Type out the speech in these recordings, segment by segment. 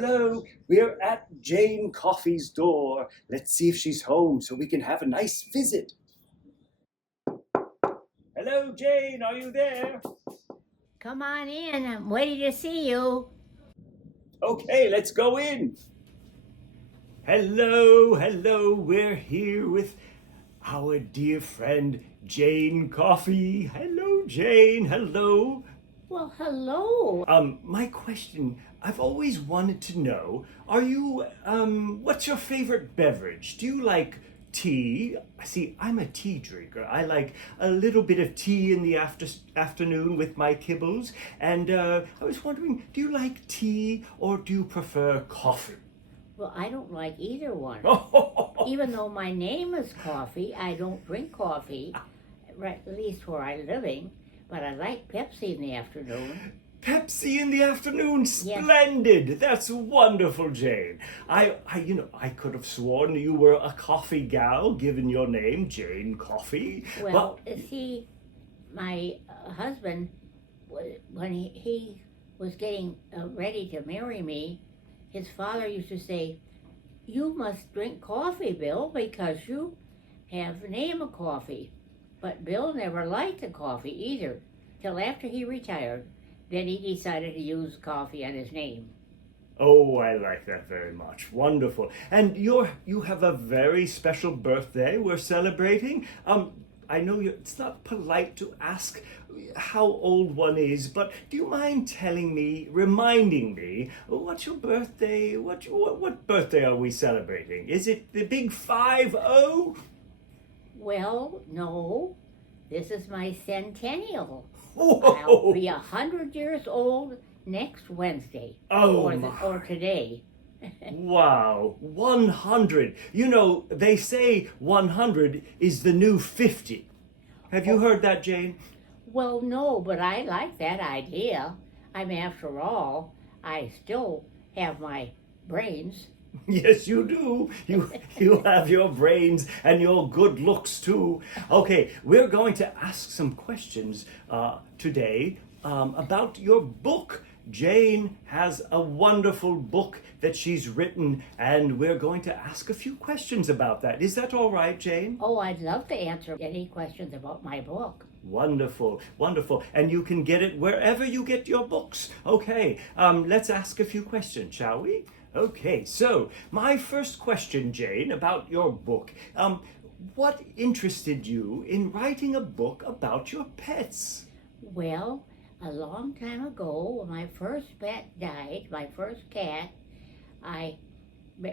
Hello, we're at Jane Coffee's door. Let's see if she's home so we can have a nice visit. Hello, Jane, are you there? Come on in. I'm waiting to see you. Okay, let's go in. Hello, we're here with our dear friend Jane Coffee. Hello, Jane, hello. Well, hello. My question, I've always wanted to know, what's your favorite beverage? Do you like tea? See, I'm a tea drinker. I like a little bit of tea in the afternoon with my kibbles. And I was wondering, do you like tea or do you prefer coffee? Well, I don't like either one. Even though my name is Coffee, I don't drink coffee, right, at least where I'm living. But I like Pepsi in the afternoon. Pepsi in the afternoon, splendid. Yes. That's wonderful, Jane. I could have sworn you were a coffee gal, given your name, Jane Coffee. Well, see, my husband, when he was getting ready to marry me, his father used to say, "You must drink coffee, Bill, because you have the name of coffee." But Bill never liked the coffee either, till after he retired. Then he decided to use coffee on his name. Oh, I like that very much. Wonderful. And you have a very special birthday we're celebrating. I know it's not polite to ask how old one is, but do you mind reminding me, what's your birthday? What birthday are we celebrating? Is it the big 50? Well, no. This is my centennial. Whoa. I'll be 100 years old next Wednesday. Or today. Wow, 100. You know, they say 100 is the new 50. Have you heard that, Jane? Well, no, but I like that idea. After all, I still have my brains. Yes, you do. You have your brains and your good looks too. Okay, we're going to ask some questions today about your book. Jane has a wonderful book that she's written, and we're going to ask a few questions about that. Is that all right, Jane? Oh, I'd love to answer any questions about my book. Wonderful, wonderful. And you can get it wherever you get your books. Okay, let's ask a few questions, shall we? Okay, so my first question, Jane, about your book. What interested you in writing a book about your pets? Well, a long time ago, when my first pet died, my first cat, I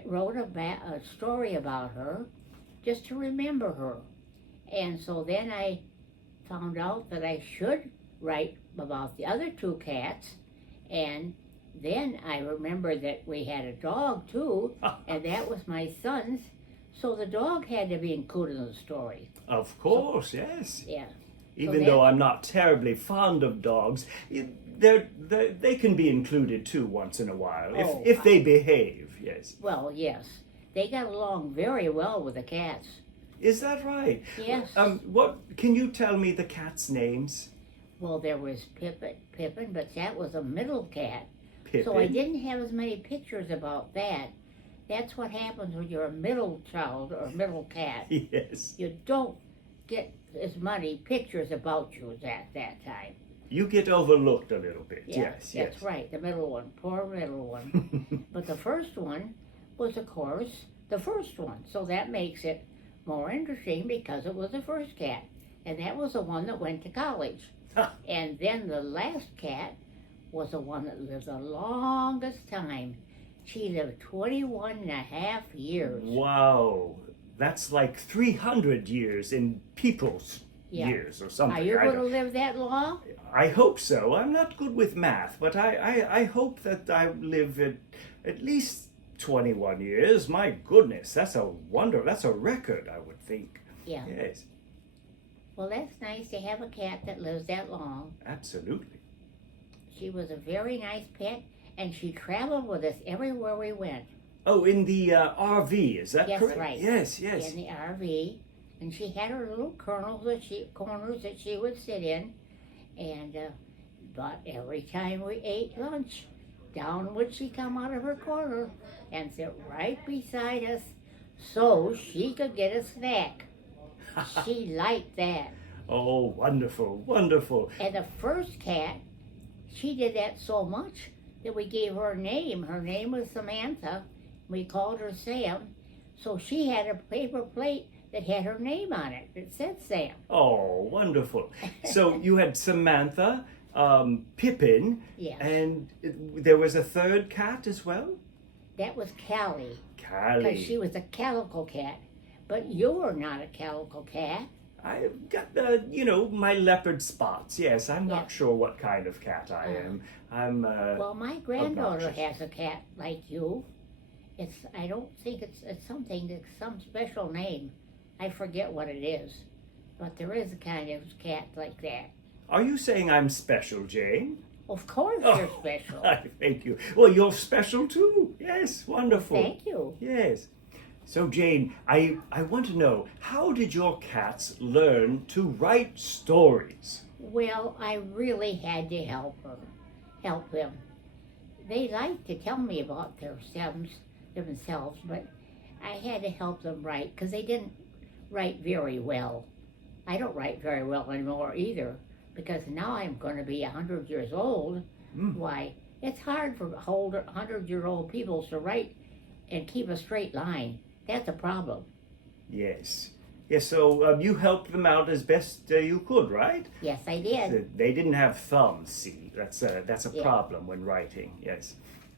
wrote a story about her just to remember her. And so then I found out that I should write about the other two cats, and then I remembered that we had a dog too, and that was my son's, so the dog had to be included in the story. Of course, yes. Yeah. Even though I'm not terribly fond of dogs, they can be included too once in a while, if they behave, yes. Well, yes. They got along very well with the cats. Is that right? Yes. What can you tell me the cats' names? Well, there was Pippin, but that was a middle cat. Pippin. So I didn't have as many pictures about that. That's what happens when you're a middle child or middle cat. Yes. You don't get as many pictures about you at that time. You get overlooked a little bit. Yes. That's right. The middle one. Poor middle one. But the first one was, of course, the first one. So that makes it more interesting because it was the first cat. And that was the one that went to college. And then the last cat was the one that lived the longest time. She lived 21 and a half years. Wow. That's like 300 years in people's years or something. Are you going to live that long? I hope so. I'm not good with math, but I hope that I live at least 21 years. My goodness, that's a wonder. That's a record, I would think. Yeah. Yes. Well, that's nice to have a cat that lives that long. Absolutely. She was a very nice pet, and she traveled with us everywhere we went. Oh, in the RV, is that correct? Yes, right. Yes. In the RV. And she had her little corners that she would sit in. And but every time we ate lunch, down would she come out of her corner and sit right beside us so she could get a snack. She liked that. Oh, wonderful, wonderful. And the first cat, she did that so much that we gave her a name. Her name was Samantha. We called her Sam. So she had a paper plate that had her name on it. It said Sam. Oh, wonderful. So you had Samantha, Pippin, Yes. and there was a third cat as well? That was Callie. Callie. Because she was a calico cat. But you're not a calico cat. I've got, my leopard spots. Yes, I'm not sure what kind of cat I am. I'm, Well, my granddaughter obnoxious. has a cat like you. I don't think it's something, it's some special name. I forget what it is. But there is a kind of cat like that. Are you saying I'm special, Jane? Of course Oh, you're special. Thank you. Well, you're special too. Yes, wonderful. Thank you. Yes. So, Jane, I want to know, how did your cats learn to write stories? Well, I really had to help them. They like to tell me about themselves, but I had to help them write because they didn't write very well. I don't write very well anymore either because now I'm going to be 100 years old. Why, it's hard for 100-year-old people to write and keep a straight line. That's a problem. Yes. Yes, so you helped them out as best you could, right? Yes, I did. They didn't have thumbs, see. That's a problem when writing, yes.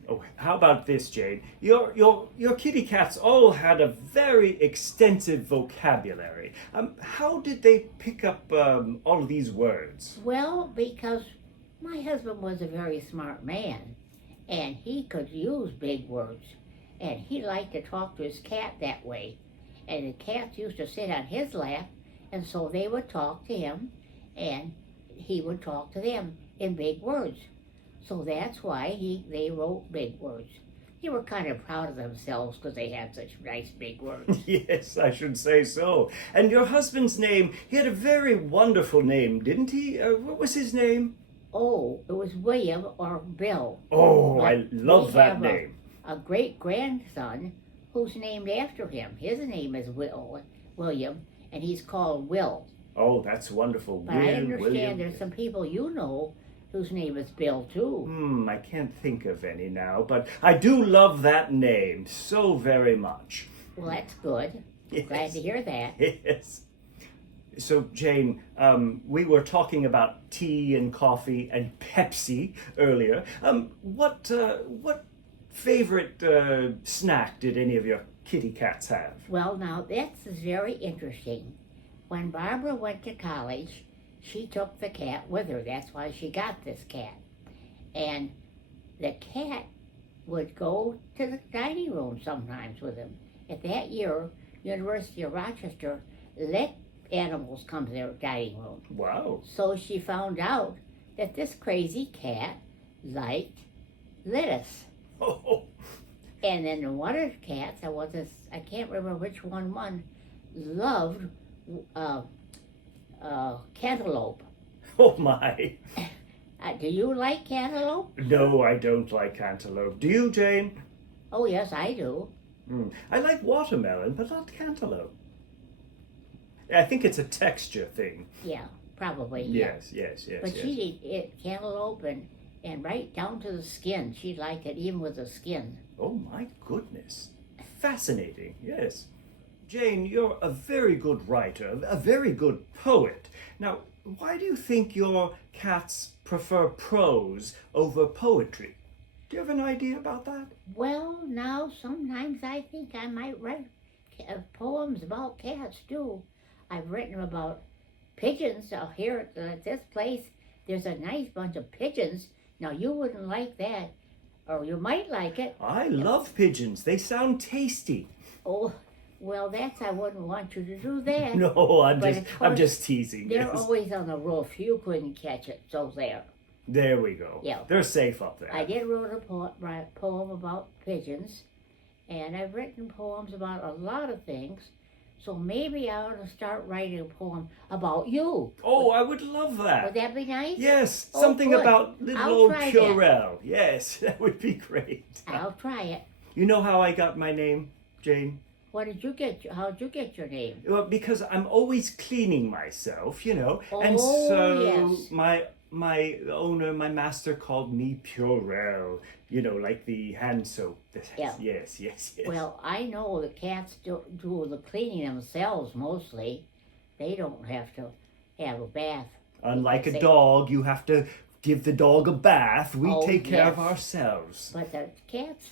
Oh, how about this, Jane? Your kitty cats all had a very extensive vocabulary. How did they pick up all of these words? Well, because my husband was a very smart man, and he could use big words, and he liked to talk to his cat that way. And the cats used to sit on his lap, and so they would talk to him, and he would talk to them in big words. So that's why they wrote big words. They were kind of proud of themselves because they had such nice big words. Yes, I should say so. And your husband's name, he had a very wonderful name, didn't he? What was his name? Oh, it was William or Bill. Oh, But I love we that have name. A great-grandson who's named after him. His name is William, and he's called Will. Oh, that's wonderful. But I understand there's some people you know whose name is Bill, too. I can't think of any now, but I do love that name so very much. Well, that's good. Yes. Glad to hear that. Yes. So, Jane, we were talking about tea and coffee and Pepsi earlier. What favorite snack did any of your kitty cats have? Well, now, that's very interesting. When Barbara went to college, she took the cat with her. That's why she got this cat. And the cat would go to the dining room sometimes with him. At that year, University of Rochester let animals come to their dining room. Wow. So she found out that this crazy cat liked lettuce. Oh, And then one of the cats, I can't remember which one loved cantaloupe. oh my. Do you like cantaloupe? No, I don't like cantaloupe. Do you, Jane? Oh, yes, I do. I like watermelon, but not cantaloupe. I think it's a texture thing. Yeah, probably. Yes. But she'd eat cantaloupe and right down to the skin. She liked it even with the skin. Oh my goodness. Fascinating, yes. Jane, you're a very good writer, a very good poet. Now, why do you think your cats prefer prose over poetry? Do you have an idea about that? Well, now sometimes I think I might write poems about cats too. I've written about pigeons. Here at this place, there's a nice bunch of pigeons. Now, you wouldn't like that, or you might like it. I love pigeons. They sound tasty. Oh, well, I wouldn't want you to do that. No, I'm But of I'm course, just teasing. They're Yes. always on the roof. You couldn't catch it, so there. There we go. Yeah. They're safe up there. I did write a poem about pigeons, and I've written poems about a lot of things, So maybe I ought to start writing a poem about you. Oh, I would love Would that. that be nice? Yes, Oh, something good. about little I'll old try that. Purell. Yes, that would be great. I'll try it. You know how I got my name, Jane? How'd you get your name? Well, because I'm always cleaning myself, and Oh, so yes. my owner, my master called me Purell, like the hand soap. Yeah. Yes, yes, yes. Well, I know the cats do the cleaning themselves mostly. They don't have to have a bath. Unlike because a they- dog, you have to give the dog a bath. We Oh, take care of yes. ourselves. But the cats,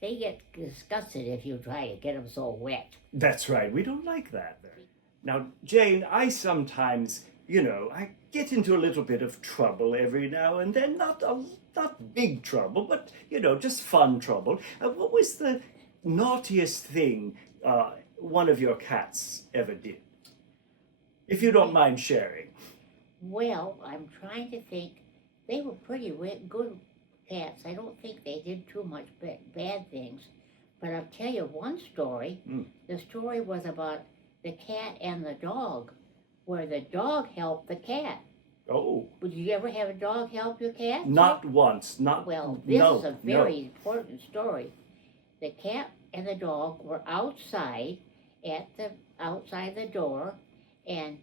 they get disgusted if you try to get them so wet. That's right. We don't like that. Now, Jane, I sometimes, I get into a little bit of trouble every now and then. Not big trouble, but, just fun trouble. What was the naughtiest thing one of your cats ever did? If you don't mind sharing. Well, I'm trying to think. They were pretty good cats. I don't think they did too much bad things. But I'll tell you one story. Mm. The story was about the cat and the dog, where the dog helped the cat. Oh, Would you ever have a dog help your cat? not once. Not Well, this no, is a no. very important story. The cat and the dog were outside outside the door, and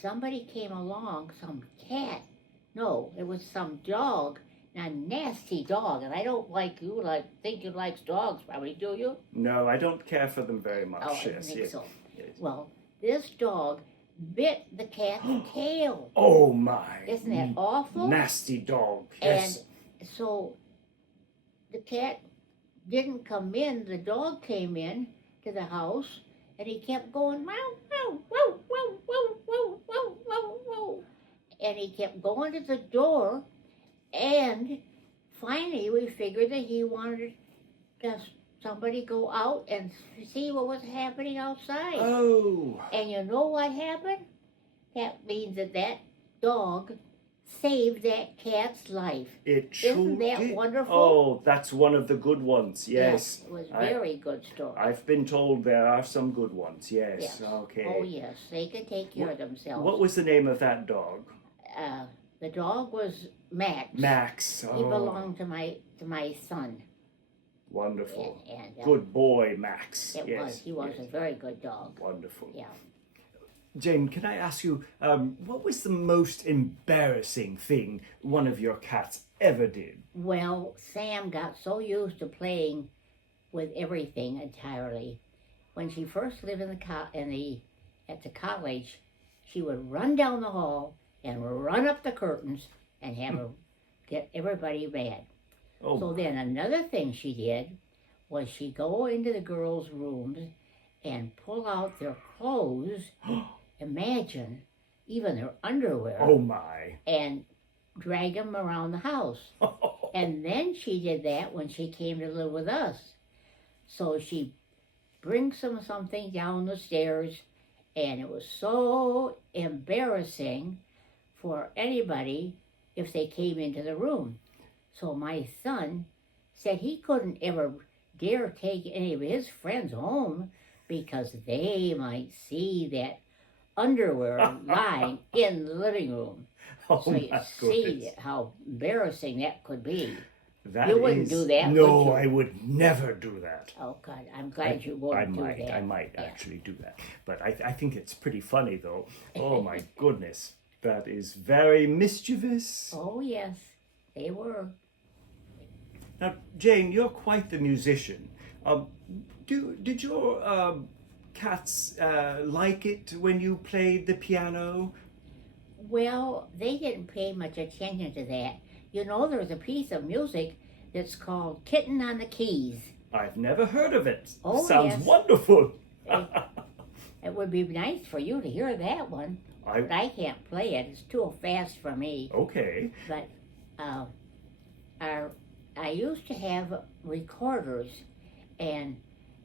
somebody came along, some cat. No, it was some dog, a nasty dog, and I don't think you likes dogs, probably, do you? No, I don't care for them very much. Oh, I yes, think yes. so. Yes. Well, this dog bit the cat's tail. Oh my! Isn't that awful? Nasty dog. Yes. And so the cat didn't come in. The dog came in to the house, and he kept going meow meow wow wow wow wow wow wow wow, and he kept going to the door, and finally we figured that he wanted somebody go out and see what was happening outside. Oh. And you know what happened? That means that dog saved that cat's life. It sure Isn't that did. wonderful? Oh, that's one of the good ones. Yes. It was a very good story. I've been told there are some good ones. Yes. Yes. Okay. Oh, yes. They could take care of themselves. What was the name of that dog? The dog was Max. Max. He Oh, belonged to my son. wonderful. And Good boy, Max. It yes. was. He was yes. a very good dog. Wonderful. Yeah. Jane, can I ask you, what was the most embarrassing thing one of your cats ever did? Well, Sam got so used to playing with everything entirely. When she first lived at the college, she would run down the hall and run up the curtains and get everybody mad. Oh, So then another thing she did was she'd go into the girls' rooms and pull out their clothes, imagine, even their underwear, oh my. and drag them around the house. And then she did that when she came to live with us. So she brings something down the stairs, and it was so embarrassing for anybody if they came into the room. So my son said he couldn't ever dare take any of his friends home because they might see that underwear lying in the living room. Oh So you my see goodness. how embarrassing that could be. That You wouldn't is- do that, No, would you? I would never do that. Oh God, I'm glad you wouldn't do that. I might Yeah. actually do that. But I think it's pretty funny though. Oh my goodness. That is very mischievous. Oh yes, they were. Now, Jane, you're quite the musician. Did your cats like it when you played the piano? Well, they didn't pay much attention to that. You know, there's a piece of music that's called Kitten on the Keys. I've never heard of it. Oh, Sounds yes. wonderful. It would be nice for you to hear that one, but I can't play it. It's too fast for me. Okay. But I used to have recorders, and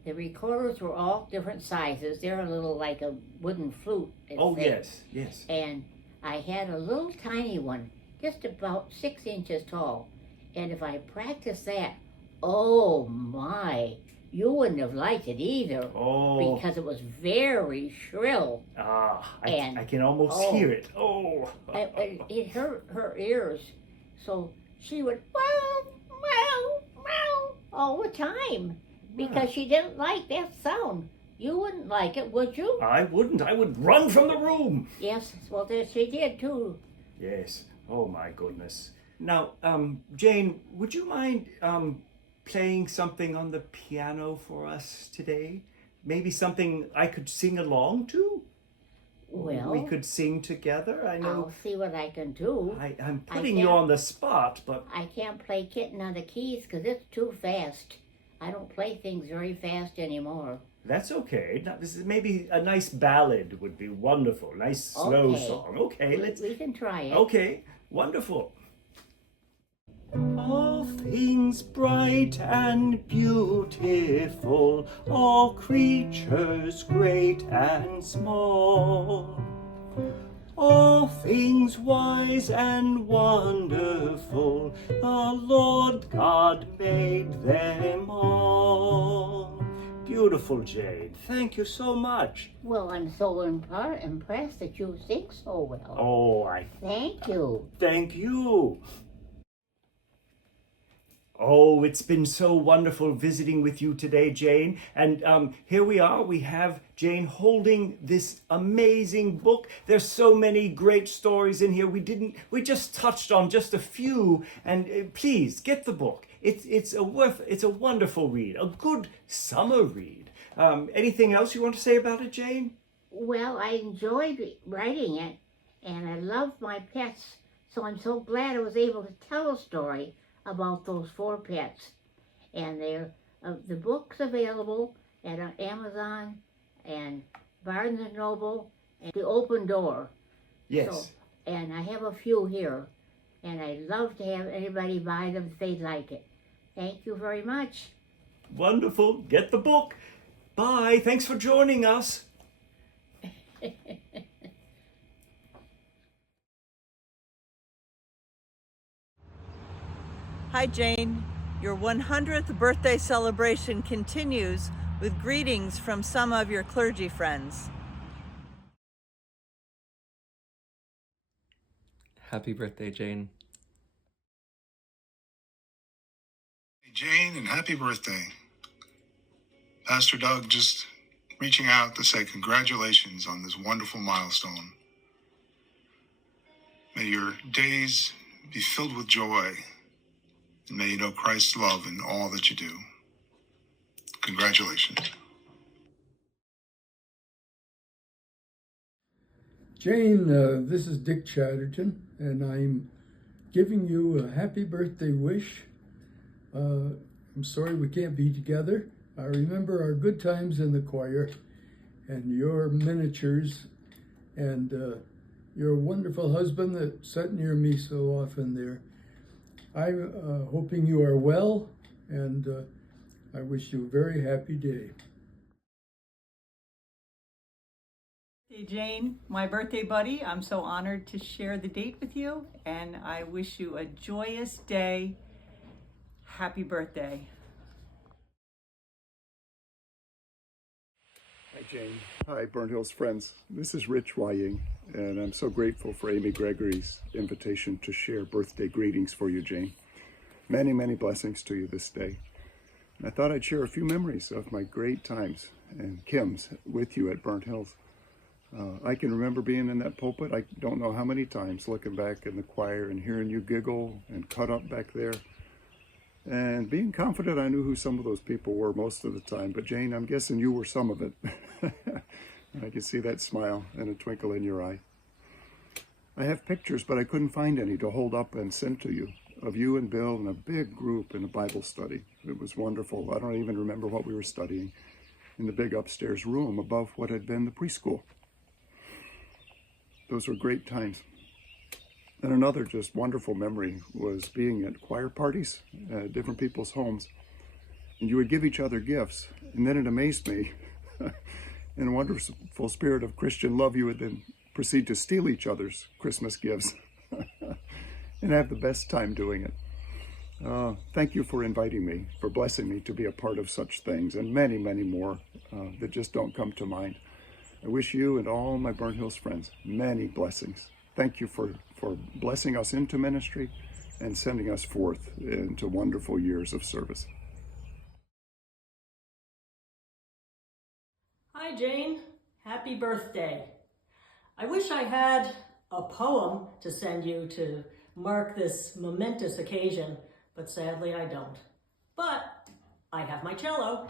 the recorders were all different sizes. They're a little like a wooden flute. Oh, thing. yes, yes. And I had a little tiny one, just about 6 inches tall. And if I practiced that, oh my, You wouldn't have liked it either. Oh. Because it was very shrill. I can almost hear it. Oh. It hurt her ears. So she would wow, wow, wow all the time because she didn't like that sound. You wouldn't like it, would you? I wouldn't. I would run from the room. Yes, well, she did too. Yes. Oh, my goodness. Now, Jane, would you mind playing something on the piano for us today? Maybe something I could sing along to? Well, we could sing together. I know. I'll see what I can do. I'm putting you on the spot, but I can't play Kitten on the Keys because it's too fast. I don't play things very fast anymore. That's okay. Now, this is maybe a nice ballad would be wonderful. Nice slow song. Okay, we can try it. Okay, wonderful. All things bright and beautiful, all creatures great and small, all things wise and wonderful, the Lord God made them all. Beautiful, Jane. Thank you so much. Well, I'm so impressed that you sing so well. Oh, Thank you. Thank you. Oh, it's been so wonderful visiting with you today, Jane. And here we are. We have Jane holding this amazing book. There's so many great stories in here. We just touched on just a few. And please get the book. It's a wonderful read, a good summer read. Anything else you want to say about it, Jane? Well, I enjoyed writing it, and I love my pets. So I'm so glad I was able to tell a story about those 4 pets. And the book's available at Amazon and Barnes & Noble and The Open Door. Yes. And I have a few here, and I'd love to have anybody buy them if they'd like it. Thank you very much. Wonderful. Get the book. Bye. Thanks for joining us. Hi, Jane. Your 100th birthday celebration continues with greetings from some of your clergy friends. Happy birthday, Jane. Hey, Jane, and happy birthday. Pastor Doug just reaching out to say congratulations on this wonderful milestone. May your days be filled with joy, and may you know Christ's love in all that you do. Congratulations. Jane, this is Dick Chatterton, and I'm giving you a happy birthday wish. I'm sorry we can't be together. I remember our good times in the choir and your miniatures and your wonderful husband that sat near me so often there. I'm hoping you are well, and I wish you a very happy day. Hey, Jane, my birthday buddy. I'm so honored to share the date with you, and I wish you a joyous day. Happy birthday. Hi, Jane. Hi, Burnt Hills friends. This is Rich Wying, and I'm so grateful for Amy Gregory's invitation to share birthday greetings for you, Jane. Many, many blessings to you this day. And I thought I'd share a few memories of my great times and Kim's with you at Burnt Hills. I can remember being in that pulpit, I don't know how many times, looking back in the choir and hearing you giggle and cut up back there. And being confident I knew who some of those people were most of the time. But Jane, I'm guessing you were some of it. I can see that smile and a twinkle in your eye. I have pictures, but I couldn't find any to hold up and send to you, of you and Bill in a big group in a Bible study. It was wonderful. I don't even remember what we were studying, in the big upstairs room above what had been the preschool. Those were great times. And another just wonderful memory was being at choir parties at different people's homes. And you would give each other gifts. And then it amazed me, in a wonderful spirit of Christian love, you would then proceed to steal each other's Christmas gifts and have the best time doing it. Thank you for inviting me, for blessing me to be a part of such things, and many, many more that just don't come to mind. I wish you and all my Burnt Hills friends many blessings. Thank you for blessing us into ministry and sending us forth into wonderful years of service. Hi, Jane. Happy birthday. I wish I had a poem to send you to mark this momentous occasion, but sadly I don't. But I have my cello.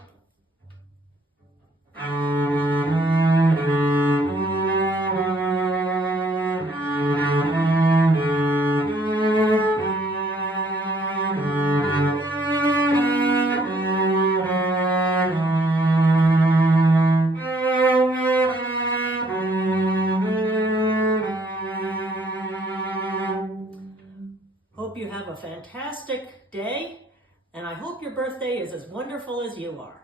Hope you have a fantastic day, and I hope your birthday is as wonderful as you are.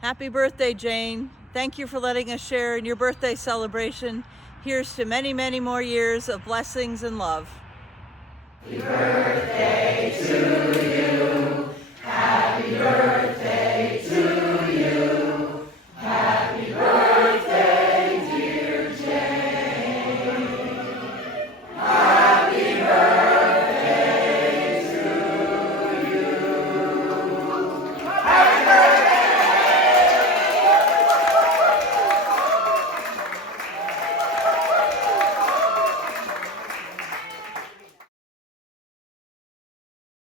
Happy birthday, Jane. Thank you for letting us share in your birthday celebration. Here's to many, many more years of blessings and love. Happy birthday to you.